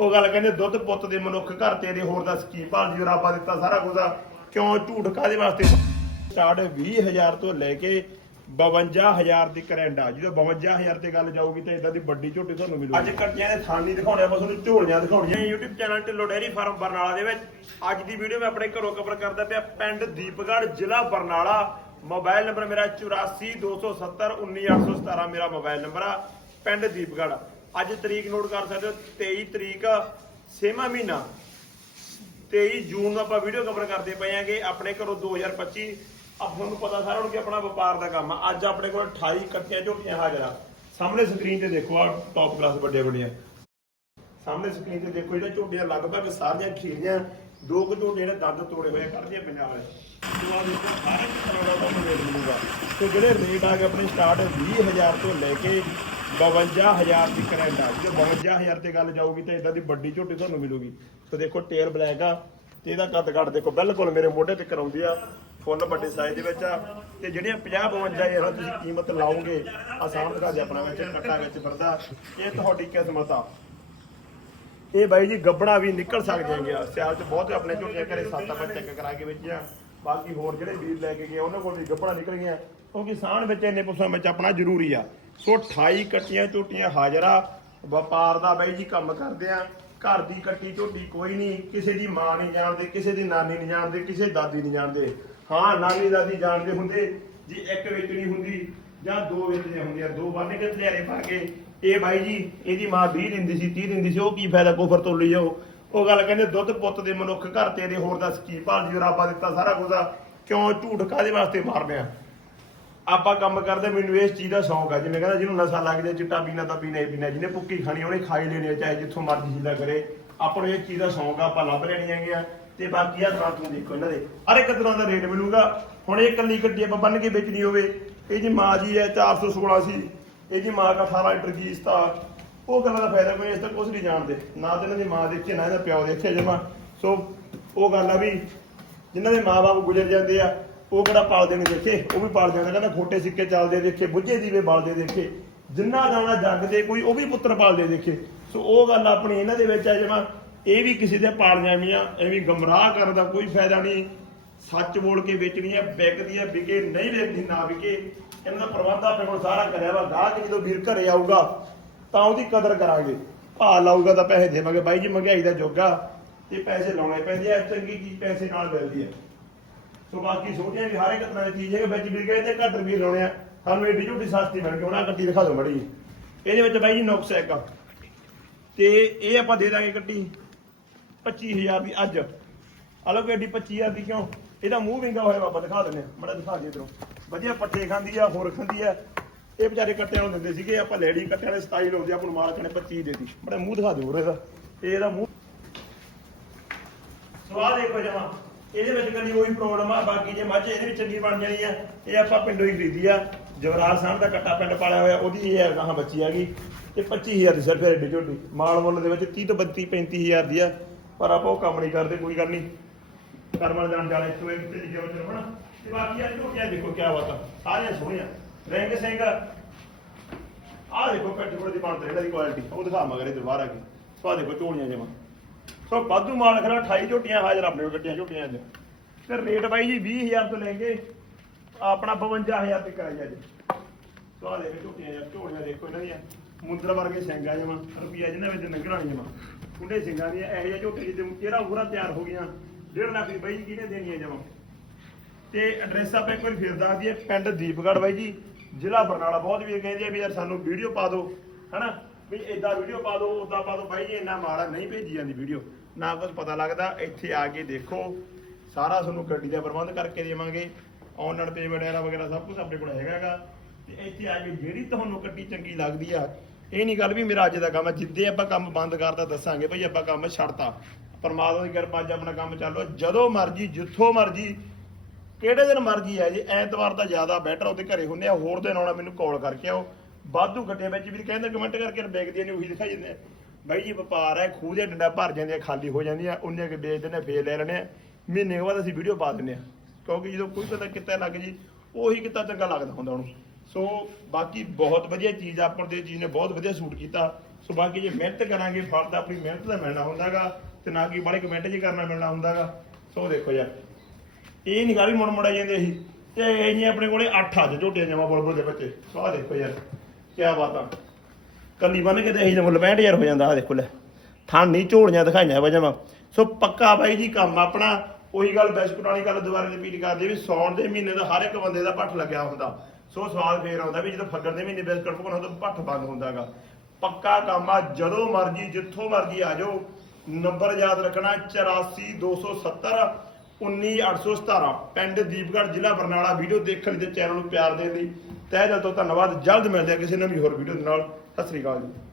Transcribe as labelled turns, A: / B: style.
A: ਉਹ ਗੱਲ ਕਹਿੰਦੇ ਦੁੱਧ ਪੁੱਤ ਦੇ ਮਨੁੱਖ ਘਰ ਤੇਰੇ ਹੋਰ ਦੱਸ ਕੀ ਭਾਲ ਜੀ ਰੱਬਾ ਦਿੱਤਾ ਸਾਰਾ ਕੁਝ ਆ। ਕਿਉਂ ਝੂਠ ਕਾਦੇ ਵਾਸਤੇ? ਸਟਾਰਟ 20000 ਤੋਂ ਲੈ ਕੇ 52000 ਦੀ ਕਰੰਟ ਆ। ਜਦੋਂ 52000 ਤੇ ਗੱਲ ਜਾਊਗੀ ਤਾਂ ਇਦਾਂ ਦੀ ਵੱਡੀ ਝੋਟੀ ਤੁਹਾਨੂੰ ਮਿਲੂਗੀ। ਅੱਜ ਕੱਟੀਆਂ ਦੇ ਥਾਨ ਦਿਖਾਉਣੇ ਬਸ ਉਹਨੂੰ ਝੋਲੀਆਂ ਦਿਖਾਉਣੀਆਂ। YouTube channel Dhillon dairy farm Barnala ਦੇ ਵਿੱਚ ਅੱਜ ਦੀ ਵੀਡੀਓ ਮੈਂ ਆਪਣੇ ਘਰੋਂ ਕਵਰ ਕਰਦਾ ਪਿਆ ਪਿੰਡ ਦੀਪਗੜ੍ਹ ਜ਼ਿਲ੍ਹਾ ਬਰਨਾਲਾ। ਮੋਬਾਈਲ ਨੰਬਰ ਮੇਰਾ 8427191817 ਮੇਰਾ ਮੋਬਾਈਲ ਨੰਬਰ ਆ। ਪਿੰਡ ਦੀਪਗੜ੍ਹ। ਅੱਜ ਤਰੀਕ ਨੋਟ ਕਰ ਸਕਦੇ ਹੋ 23 ਤਰੀਕ 6ਵਾਂ ਮਹੀਨਾ। 23 ਜੂਨ ਨੂੰ ਆਪਾਂ ਵੀਡੀਓ ਕਵਰ ਕਰਦੇ ਪਏ ਆਂਗੇ, ਆਪਣੇ ਘਰੋਂ 2025 ਅਬ ਤੁਹਾਨੂੰ ਪਤਾ ਸਾਰਿਆਂ ਨੂੰ ਕਿ ਆਪਣਾ ਵਪਾਰ ਦਾ ਕੰਮ ਆ। ਅੱਜ ਆਪਣੇ ਕੋਲ 28 ਇਕੱਠੀਆਂ ਝੋਟੀਆਂ ਹਾਜ਼ਰ ਸਾਹਮਣੇ ਸਕਰੀਨ ਤੇ ਦੇਖੋ ਆ ਟੌਪ ਕਲਾਸ ਵੱਡੇ ਵੱਡੀਆਂ ਸਾਹਮਣੇ ਸਕਰੀਨ ਤੇ ਦੇਖੋ ਜਿਹੜਾ ਝੋਟੀਆਂ ਲਗਭਗ ਸਾਰੀਆਂ ਖੀਰੀਆਂ, ਦੋ ਕੁ ਝੋਟੀਆਂ ਜਿਹੜੇ ਦੰਦ ਤੋੜੇ ਹੋਏ ਕੱਢਦੀਆਂ ਪਈਆਂ ਵਾਲੇ ਤੋਂ ਦੇਖੋ, ਸਾਰੇ ਤਰ੍ਹਾਂ ਦਾ ਤੁਹਾਨੂੰ ਰੇਟ ਮਿਲੂਗਾ। ਤੇ ਜਿਹੜੇ ਰੇਟ ਆ ਗਏ ਆਪਣੇ ਸਟਾਰਟ 20000 ਤੋਂ ਲੈ ਕੇ 52000 ਦੀ ਕਰੰਟ ਆ ਜੇ 52000 ਤੇ ਗੱਲ ਜਾਊਗੀ ਤਾਂ ਇਦਾਂ ਦੀ ਵੱਡੀ ਝੋਟੀ ਤੁਹਾਨੂੰ ਮਿਲੂਗੀ। ਤਾਂ ਦੇਖੋ ਟੇਲ ਬਲੈਕ ਆ, ਤੇ ਇਹਦਾ ਕੱਦ ਕੱਟ ਦੇਖੋ, ਬਿਲਕੁਲ ਮੇਰੇ ਮੋਢੇ ਤੇ ਕਰਾਉਂਦੀ ਆ, ਫੁੱਲ ਵੱਡੇ ਸਾਈਜ਼ ਦੇ ਵਿੱਚ ਆ। ਤੇ ਜਿਹੜੀਆਂ 50 52 ਹਜ਼ਾਰ ਤੁਸੀਂ ਕੀਮਤ ਲਾਓਗੇ ਆ ਸਾਹਮਣੇ ਦਿਖਾ ਦੇ ਆਪਣਾ ਵਿੱਚ, ਕੱਟਾ ਵਿੱਚ, ਵਰਦਾ। ਇਹ ਤੁਹਾਡੀ ਕਿਸਮਤ ਆ। ਇਹ ਬਾਈ ਜੀ ਗੱਬੜਾ ਵੀ ਨਿਕਲ ਸਕਦੇ ਹੈਗੇ ਆ। ਸਿਆਲ ਚ ਬਹੁਤ ਆਪਣੇ ਝੋਟੀਆਂ ਘਰੇ ਸੱਤ ਆਪਾਂ ਚੈੱਕ ਕਰਾ ਕੇ ਵੇਚੀਆਂ। ਬਾਕੀ ਹੋਰ ਜਿਹੜੇ ਵੀਰ ਲੈ ਕੇ ਗਏ ਉਹਨਾਂ ਕੋਲ ਵੀ ਗੱਬੜਾ ਨਿਕਲ ਗਈਆਂ। ਕਿਉਂਕਿ ਸਾਣ ਵਿੱਚ ਇੰਨੇ ਪੁੱਛਾਂ ਵਿੱਚ ਆਪਣਾ ਜ਼ਰੂਰੀ ਆ। ਸੋ 28 ਕੱਟੀਆਂ ਝੋਟੀਆਂ ਹਾਜ਼ਰਾ, ਵਪਾਰ ਦਾ ਬਾਈ ਜੀ ਕੰਮ ਕਰਦੇ ਆ, ਘਰ ਦੀ ਕੱਟੀ ਝੋਟੀ ਕੋਈ ਨਹੀਂ, ਕਿਸੇ ਦੀ ਮਾਂ ਨਹੀਂ ਜਾਣਦੇ, ਕਿਸੇ ਦੀ ਨਾਨੀ ਨਹੀਂ ਜਾਣਦੇ, ਕਿਸੇ ਦਾਦੀ ਨਹੀਂ ਜਾਣਦੇ। ਹਾਂ, ਨਾਨੀ ਦਾਦੀ ਜਾਣਦੇ ਹੁੰਦੇ, ਜੀ ਇੱਕ ਵੇਚਣੀ ਹੁੰਦੀ, ਜਾਂ ਦੋ ਵੇਚਣੀਆਂ ਹੁੰਦੀਆਂ ਦੋ ਬੰਨ ਕੇ ਥਲਿਆਰੇ ਪਾ ਕੇ, ਇਹ ਬਾਈ ਜੀ, ਇਹਦੀ ਮਾਂ 20 ਦਿੰਦੀ ਸੀ 30 ਦਿੰਦੀ ਸੀ, ਉਹ ਕੀ ਫਾਇਦਾ ਕੋਫਰ ਤੋਂ ਲਈ ਜਾਓ? ਉਹ ਗੱਲ ਕਹਿੰਦੇ, ਦੁੱਧ ਪੁੱਤ ਦੇ ਮਨੁੱਖ ਘਰ ਤੇਰੇ ਹੋਰ ਦਾ ਕੀ ਭਾਲ ਜੀ ਰੱਬਾ ਦਿੱਤਾ, ਸਾਰਾ ਕੁਝ ਕਿਉਂ ਝੂਠ ਕਾਦੇ ਵਾਸਤੇ ਮਾਰਦੇ ਆ? ਆਪਾਂ ਕੰਮ ਕਰਦੇ ਮੈਨੂੰ ਇਸ ਚੀਜ਼ ਦਾ ਸ਼ੌਂਕ ਆ। ਜਿਵੇਂ ਕਹਿੰਦਾ ਜਿਹਨੂੰ ਨਸ਼ਾ ਲੱਗ ਜਾਏ ਚਿੱਟਾ ਪੀਣਾ ਤਾਂ ਪੀਣਾ ਹੀ ਪੀਣਾ। ਜਿਹਨੇ ਭੁੱਕੀ ਖਾਣੀ ਉਹਨੇ ਖਾਈ ਲੈਣੀ ਆ, ਚਾਹੇ ਜਿੱਥੋਂ ਮਰਜ਼ੀ ਜਿੱਦਾਂ ਕਰੇ। ਆਪਾਂ ਨੂੰ ਇਸ ਚੀਜ਼ ਦਾ ਸ਼ੌਂਕ ਆ ਆਪਾਂ ਲੱਭ ਲੈਣੀਆਂ ਹੈਗੀਆਂ। ਤੇ ਬਾਕੀ ਆ ਤਰ੍ਹਾਂ ਤੁਸੀਂ ਦੇਖੋ ਇਹਨਾਂ ਦੇ। ਹਰ ਇੱਕ ਤਰ੍ਹਾਂ ਦਾ ਰੇਟ ਮਿਲੂਗਾ। ਹੁਣ ਇਹ ਇਕੱਲੀ ਗੱਡੀ ਆਪਾਂ ਬੰਨ ਕੇ ਵੇਚਣੀ ਹੋਵੇ। ਇਹ ਜੀ ਮਾਂ ਜੀ ਹੈ 416 ਸੀ ਇਹ ਜੀ ਮਾਂ ਦਾ 18 ਲੀਟਰ ਕੀ ਇਸਤਾ ਉਹ ਗੱਲਾਂ ਦਾ ਫਾਇਦਾ ਕੋਈ ਨਹੀਂ, ਇਸ ਤੱਕ ਕੁਝ ਨਹੀਂ ਜਾਣਦੇ। ਨਾ ਤਾਂ ਇਹਨਾਂ ਦੀ ਮਾਂ ਦੇਖੇ ਨਾ ਇਹਦਾ ਪਿਓ ਦੇਖਿਆ ਜਮਾ। ਸੋ ਉਹ ਗੱਲ ਆ ਵੀ ਜਿਨ੍ਹਾਂ ਦੇ ਮਾਪੇ ਗੁਜ਼ਰ ਜਾਂਦੇ ਆ ਉਹ ਕਿਹੜਾ ਪਾਲਦੇ ਨਹੀਂ ਦੇਖੇ? ਉਹ ਵੀ ਪਾਲ ਜਾਂਦੇ ਕਹਿੰਦਾ ਖੋਟੇ ਸਿੱਕੇ ਚੱਲਦੇ ਦੇਖੇ, ਬੁੱਝੇ ਦੀਵੇ ਬਾਲਦੇ ਦੇਖੇ। ਜਿੰਨਾ ਦਾਣਾ ਜੱਗ ਦੇ ਕੋਈ, ਉਹ ਵੀ ਪੁੱਤਰ ਪਾਲਦੇ ਦੇਖੇ। ਸੋ ਉਹ ਗੱਲ ਆਪਣੀ ਇਹਨਾਂ ਦੇ ਵਿੱਚ ਆ ਜਮਾ। ਇਹ ਵੀ ਕਿਸੇ ਦੇ ਪਾਲ ਜਾਮੀਆਂ ਐਵੇਂ ਗਮਰਾਹ ਕਰਨ ਦਾ ਕੋਈ ਫਾਇਦਾ ਨਹੀਂ। ਸੱਚ ਬੋਲ ਕੇ ਵੇਚਣੀ ਹੈ, ਵਿਕਦੀ ਹੈ, ਵਿਕੇ, ਨਹੀਂ ਵਿਕਦੀ ਨਾ ਵਿਕੇ। ਇਹਨਾਂ ਦਾ ਪ੍ਰਬੰਧ ਆਪਣੇ ਕੋਲ ਸਾਰਾ ਕਰਿਆ ਵਾ। ਗਾਹਕ ਜਦੋਂ ਵੀਰ ਘਰੇ ਆਊਗਾ, ਤਾਂ ਉਹਦੀ ਕਦਰ ਕਰਾਂਗੇ। ਭਾਅ ਲਾਊਗਾ ਤਾਂ ਪੈਸੇ ਦੇਵਾਂਗੇ। ਬਾਈ ਜੀ, ਮਹਿੰਗਾਈ ਦਾ ਜੋਗਾ ਤੇ ਪੈਸੇ ਲਾਉਣੇ ਪੈਂਦੇ ਆ, ਚੰਗੀ ਚੀਜ਼ ਪੈਸੇ ਨਾਲ ਮਿਲਦੀ ਹੈ। ਸੋ ਬਾਕੀ ਛੋਟੀਆਂ ਵੀ ਹਰ ਇੱਕ ਤਰ੍ਹਾਂ ਦੀ ਚੀਜ਼ ਹੈ ਵਿੱਚ ਵੀ ਕਹਿੰਦੇ ਘੱਟ ਰੁਪਏ ਲਾਉਣੇ ਆ। ਸਾਨੂੰ ਏਡੀ ਝੂਟੀ ਸਸਤੀ ਮਿਲ ਗਈ। ਉਹਨਾਂ ਗੱਡੀ ਦਿਖਾ ਦਿਓ ਮੜੀ ਇਹਦੇ ਵਿੱਚ ਬਾਈ ਜੀ ਨੁਕਸ ਇੱਕ ਤੇ ਇਹ ਆਪਾਂ ਦੇ ਦਾਂਗੇ ਗੱਡੀ 25000 ਦੀ ਅੱਜ। ਅਲੱਗ ਏਡੀ 25000 ਦੀ ਕਿਉਂ? ਇਹਦਾ ਮੂੰਹ ਵਿੰਗਾ ਹੋਇਆ ਬਾਬਾ, ਦਿਖਾ ਦਿੰਦੇ ਆ। ਮੜਾ ਦਿਖਾ ਦੇ ਇਧਰੋਂ। ਵਧੀਆ ਪੱਠੇ ਖਾਂਦੀ ਆ, ਹੋਰ ਖਾਂਦੀ ਆ। ਇਹ ਵਿਚਾਰੇ ਕੱਟਿਆਂ ਨੂੰ ਦਿੰਦੇ ਸੀਗੇ, ਆਪਾਂ ਲੈੜੀ ਕੱਟਿਆਂ ਦੇ ਸਟਾਈਲ ਹੁੰਦੇ ਆਪਾਂ ਨੂੰ ਮਾਲਕ ਨੇ 25 ਦੇਤੀ। ਬੜਾ ਮੂੰਹ ਦਿਖਾ ਦਿਓ ਇਹਦਾ। ਇਹਦਾ ਮੂੰਹ ਸਵਾਦ ਦੇਖੋ ਜਮਾ। ਇਹਦੇ ਵਿੱਚ ਕਦੀ ਉਹੀ ਪ੍ਰੋਬਲਮ ਆ, ਬਾਕੀ ਜੇ ਮੱਝ ਇਹਦੇ ਵਿੱਚ ਚੰਗੀ ਬਣ ਜਾਣੀ ਆ, ਇਹ ਆਪਾਂ ਪਿੰਡੋਂ ਹੀ ਖਰੀਦੀ ਆ। ਜਵਰਾਜ ਸਾਹਿਬ ਦਾ ਕੱਟਾ ਪਿੰਡ ਪਾਲਿਆ ਹੋਇਆ, ਉਹਦੀ ਇਹ ਹੈ ਗਾਹਾਂ ਬੱਚੀ ਆ ਹੈਗੀ ਤੇ 25000 ਦੀ ਸਿਰਫ ਐਡੀ ਝੋਟੀ। ਮਾਲ ਮੁੱਲ ਦੇ ਵਿੱਚ 30 ਤੋਂ 32 35000 ਦੀ ਆ, ਪਰ ਆਪਾਂ ਉਹ ਕੰਮ ਨਹੀਂ ਕਰਦੇ, ਕੋਈ ਗੱਲ ਨਹੀਂ। ਕਰਮਲ ਜਾਣ ਜਾਣਾ ਇੱਥੋਂ ਇੱਕ ਤੇ ਲਿਖਿਆ ਹੋਇਆ ਹੋਣਾ ਤੇ ਬਾਕੀ ਆ ਝੋਟੀਆਂ ਦੇਖੋ ਕਿਆ ਬਾਤ। ਆ ਸਾਰੀਆਂ ਸੋਹਣੀਆਂ। ਰੰਗ ਸਿੰਘ, ਆਹ ਦੇਖੋ ਪੈਟਰੋਲ ਦੀ ਬਣਤਰ ਇਹਨਾਂ ਦੀ ਕੁਆਲਿਟੀ ਉਹ ਦਿਖਾ ਮਗਰ ਇਹ ਆ ਕੇ। ਸੋ ਦੇਖੋ ਝੋਲੀਆਂ ਜਮਾ। ਸੋ ਵਾਧੂ ਮਾਲ ਖਰਾ 28 ਝੋਟੀਆਂ ਹਾਜ਼ਰ ਆਪਣੇ ਕੋਲ, ਗੱਡੀਆਂ ਝੋਟੀਆਂ ਅੱਜ। ਤੇ ਰੇਟ ਬਾਈ ਜੀ 20000 ਤੋਂ ਲੈ ਕੇ ਆਪਣਾ 52000 ਤੇ ਕਰਾਈ ਅੱਜ ਸੋ ਆਹ ਦੇਖੋ ਝੋਟੀਆਂ ਜਾਂ ਝੋਲੀਆਂ ਦੇਖੋ ਇਹਨਾਂ ਦੀਆਂ। ਮੁੰਦਰ ਵਰਗੇ ਸਿੰਘਾਂ ਜਮਾ ਰੁਪਈਆ ਜਿਹਨਾਂ ਵਿੱਚ ਨੰਗਣਾ ਜਮਾ ਕੁੰਡੇ ਸਿੰਘਾਂ ਦੀਆਂ ਇਹੋ ਜਿਹੇ ਝੋਟੀ ਜਿਹਦੇ ਚਿਹਰਾ ਪੂਰਾ ਤਿਆਰ ਹੋ ਗਈਆਂ। 1.5 ਲੱਖ ਦੀ ਬਾਈ ਜੀ ਕਿਹਨੇ ਦੇਣੀ ਹੈ ਜਮਾ? ਤੇ ਐਡਰੈਸ ਆਪਾਂ ਇੱਕ ਵਾਰੀ ਫੇਰ ਦੱਸ ਦਈਏ, ਪਿੰਡ ਦੀਪਗੜ੍ਹ ਬਾਈ ਜੀ, ਜ਼ਿਲ੍ਹਾ ਬਰਨਾਲਾ। ਬਹੁਤ ਵੀਰ ਕਹਿੰਦੇ ਆ ਵੀ ਯਾਰ ਸਾਨੂੰ ਵੀਡੀਓ ਪਾ ਦਿਓ, ਹਨਾ? ਵੀ ਇਦਾਂ ਵੀਡੀਓ ਪਾ ਦਿਓ ਉਦਾਂ ਪਾ ਦਿਓ। ਬਾਈ ਜੀ, ਇੰਨਾ ਮਾੜਾ ਨਹੀਂ ਭੇਜੀ ਜਾਂਦੀ ਵੀਡੀਓ। ਨਾ ਕੁਝ ਪਤਾ ਲੱਗਦਾ, ਇੱਥੇ ਆ ਕੇ ਦੇਖੋ। ਸਾਰਾ ਤੁਹਾਨੂੰ ਗੱਡੀ ਦਾ ਪ੍ਰਬੰਧ ਕਰਕੇ ਦੇਵਾਂਗੇ। ਆਨਲਾਈਨ ਪੇਮੈਂਟ ਵਗੈਰਾ ਵਗੈਰਾ ਸਭ ਕੁਝ ਆਪਣੇ ਕੋਲ ਹੈਗਾ ਗਾ। ਤੇ ਇੱਥੇ ਆ ਕੇ ਜਿਹੜੀ ਤੁਹਾਨੂੰ ਗੱਡੀ ਚੰਗੀ ਲੱਗਦੀ ਆ, ਇਹ ਨਹੀਂ ਗੱਲ ਵੀ ਮੇਰਾ ਅੱਜ ਦਾ ਕੰਮ ਹੈ ਜਿੱਦੇ ਆਪਾਂ ਕੰਮ ਬੰਦ ਕਰਤਾ ਦੱਸਾਂਗੇ ਭਈ ਆਪਾਂ ਕੰਮ ਛੱਡਤਾ। ਪਰਮਾਤਮਾ ਦੀ ਕਿਰਪਾ ਅੱਜ ਆਪਣਾ ਕੰਮ ਚੱਲੋ ਜਦੋਂ ਮਰਜ਼ੀ, ਜਿੱਥੋਂ ਮਰਜ਼ੀ, ਕਿਹੜੇ ਦਿਨ ਮਰਜ਼ੀ ਆ ਜੇ, ਐਤਵਾਰ ਤਾਂ ਜ਼ਿਆਦਾ ਬੈਟਰ ਉਹਦੇ ਘਰੇ ਹੁੰਦੇ ਆ, ਹੋਰ ਦਿਨ ਆਉਣਾ ਮੈਨੂੰ ਕਾਲ ਕਰਕੇ ਆਓ। ਵਾਧੂ ਗੱਡੀਆਂ ਵਿੱਚ ਵੀ ਕਹਿੰਦੇ ਕਮੈਂਟ ਕਰਕੇ ਵੇਖਦੀਆਂ ਨੇ, ਉਹੀ ਦਿਖਾਈ ਜਾਂਦੇ ਆ। ਬਾਈ ਜੀ ਵਪਾਰ ਹੈ ਖੂਹ ਦੇ ਡੰਡਾ ਭਰ ਜਾਂਦੇ ਆ ਖਾਲੀ ਹੋ ਜਾਂਦੀਆਂ ਉਹਨੇ ਕੇ ਵੇਚ ਦਿੰਦੇ ਆ, ਫੇਰ ਲੈ ਲੈਣੇ ਆ। ਮਹੀਨੇ ਕੁ ਬਾਅਦ ਅਸੀਂ ਵੀਡੀਓ ਪਾ ਦਿੰਦੇ ਆ। ਕਿਉਂਕਿ ਜਦੋਂ ਕੋਈ ਪਤਾ ਕਿੱਤਾ ਲੱਗ ਜੀ ਉਹੀ ਕਿੱਤਾ ਚੰਗਾ ਲੱਗਦਾ ਹੁੰਦਾ ਉਹਨੂੰ। ਸੋ ਬਾਕੀ ਬਹੁਤ ਵਧੀਆ ਚੀਜ਼ ਆ, ਆਪਾਂ ਨੂੰ ਚੀਜ਼ ਨੇ ਬਹੁਤ ਵਧੀਆ ਸੂਟ ਕੀਤਾ। ਸੋ ਬਾਕੀ ਜੇ ਮਿਹਨਤ ਕਰਾਂਗੇ ਫਲ ਤਾਂ ਆਪਣੀ ਮਿਹਨਤ ਦਾ ਮਿਲਣਾ ਹੁੰਦਾਗਾ ਤੇ ਨਾ ਕਿ ਬਾਲੇ ਕਮੈਂਟ 'ਚ ਕਰਨਾ ਮਿਲਣਾ ਹੁੰਦਾਗਾ। ਸੋ ਦੇਖੋ ਯਾਰ ਇਹ ਨਹੀਂ ਗਾਲੀ ਮੁੜ ਮੁੜਾ ਜਾਂਦੇ ਸੀ ਤੇ ਇਹ ਨਹੀਂ ਆਪਣੇ ਕੋਲੇ 8 ਅੱਜ ਝੋਟੀਆਂ ਜਮਾ ਬੋਲ ਦੇ ਬੱਚੇ। ਸੋ ਦੇਖੋ ਯਾਰ ਕੀ ਬਾਤ ਆ। ਕੱਲੀ ਬੰਨ ਕੇ ਤੇ ਇਹੀ ਮੁੱਲ 65000 ਹੋ ਜਾਂਦਾ ਆ ਦੇਖੋ ਲੈ। ਥਾਂ ਨਹੀਂ, ਝੋਲੀਆਂ ਦਿਖਾਈਆਂ ਵਜਮਾ ਸੋ ਪੱਕਾ ਬਾਈ ਜੀ ਕੰਮ ਆਪਣਾ। ਉਹੀ ਗੱਲ ਬਿਸਕੁਟ ਵਾਲੀ ਗੱਲ ਦੁਬਾਰਾ ਰਿਪੀਟ ਕਰਦੇ ਵੀ ਸੌਣ ਦੇ ਮਹੀਨੇ ਦਾ ਹਰ ਇੱਕ ਬੰਦੇ ਦਾ ਪੱਠ ਲੱਗਿਆ ਹੁੰਦਾ। ਸੋ ਸਵਾਲ ਫੇਰ ਆਉਂਦਾ ਵੀ ਜਦੋਂ ਫੱਗਣ ਦੇ ਮਹੀਨੇ ਬਿਸਕੁਟ ਪਕਾਉਣਾ ਤਾਂ ਪੱਠ ਬੰਦ ਹੁੰਦਾਗਾ। ਪੱਕਾ ਕੰਮ ਆ, ਜਦੋਂ ਮਰਜ਼ੀ, ਜਿੱਥੋਂ ਮਰਜ਼ੀ ਆ ਜਾਓ। ਨੰਬਰ ਯਾਦ ਰੱਖਣਾ 84270 19817 ਪਿੰਡ ਦੀਪਗੜ੍ਹ ਜ਼ਿਲ੍ਹਾ ਬਰਨਾਲਾ, ਵੀਡੀਓ ਦੇਖਣ ਲਈ ਚੈਨਲ ਨੂੰ ਪਿਆਰ ਦੇਣ ਲਈ। ਤਹਿ ਦਿਲ ਤੋਂ ਧੰਨਵਾਦ। ਜਲਦ ਮਿਲਦੇ ਆ ਕਿਸੇ ਨਵੀਂ ਹੋਰ ਵੀਡੀਓ ਦੇ ਨਾਲ। ਸਤਿ ਸ੍ਰੀ ਅਕਾਲ ਜੀ।